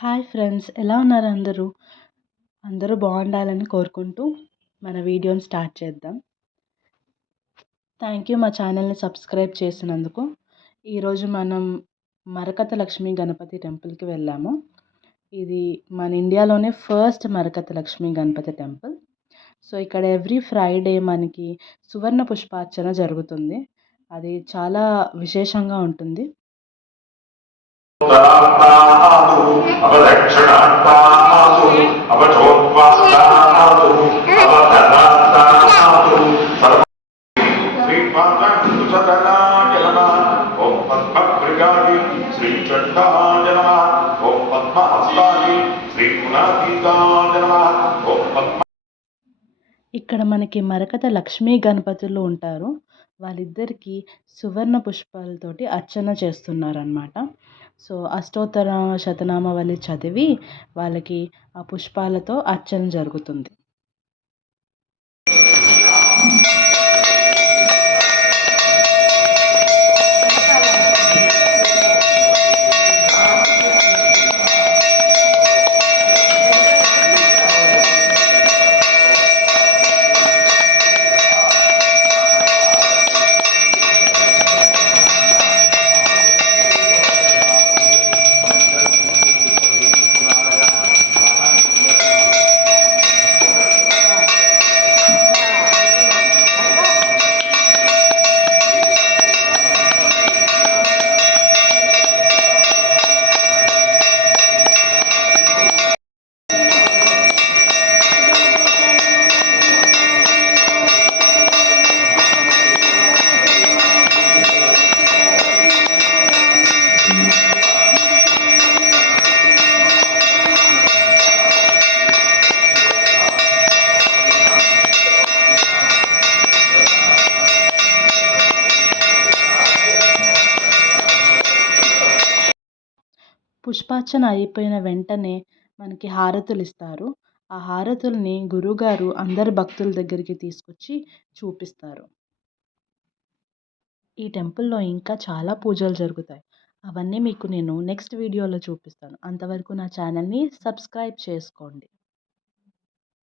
Hi friends, ఎలా ఉన్నారు అందరూ? అందరూ బాగుండాలని కోరుకుంటూ మన వీడియోని స్టార్ట్ చేద్దాం. థ్యాంక్ యూ మా ఛానల్ని సబ్స్క్రైబ్ చేసినందుకు. ఈరోజు మనం మరకత లక్ష్మీ గణపతి టెంపుల్కి వెళ్ళాము. ఇది మన ఇండియాలోనే first Marakata Lakshmi Ganapathi temple. So ఇక్కడ ఎవ్రీ ఫ్రైడే మనకి సువర్ణ పుష్పార్చన జరుగుతుంది. అది చాలా విశేషంగా ఉంటుంది. ఇక్కడ మనకి మరకత లక్ష్మీ గణపతులు ఉంటారు. వాళ్ళిద్దరికీ సువర్ణ పుష్పాలతోటి అర్చన చేస్తున్నారనమాట. సో అష్టోత్తర శతనామావళి చదివి వాళ్ళకి ఆ పుష్పాలతో అర్చన జరుగుతుంది. పుష్పార్చన అయిపోయిన వెంటనే మనకి హారతులు ఇస్తారు. ఆ హారతుల్ని గురువుగారు అందరి భక్తుల దగ్గరికి తీసుకొచ్చి చూపిస్తారు. ఈ టెంపుల్లో ఇంకా చాలా పూజలు జరుగుతాయి. అవన్నీ మీకు నేను నెక్స్ట్ వీడియోలో చూపిస్తాను. అంతవరకు నా ఛానల్ని సబ్స్క్రైబ్ చేసుకోండి.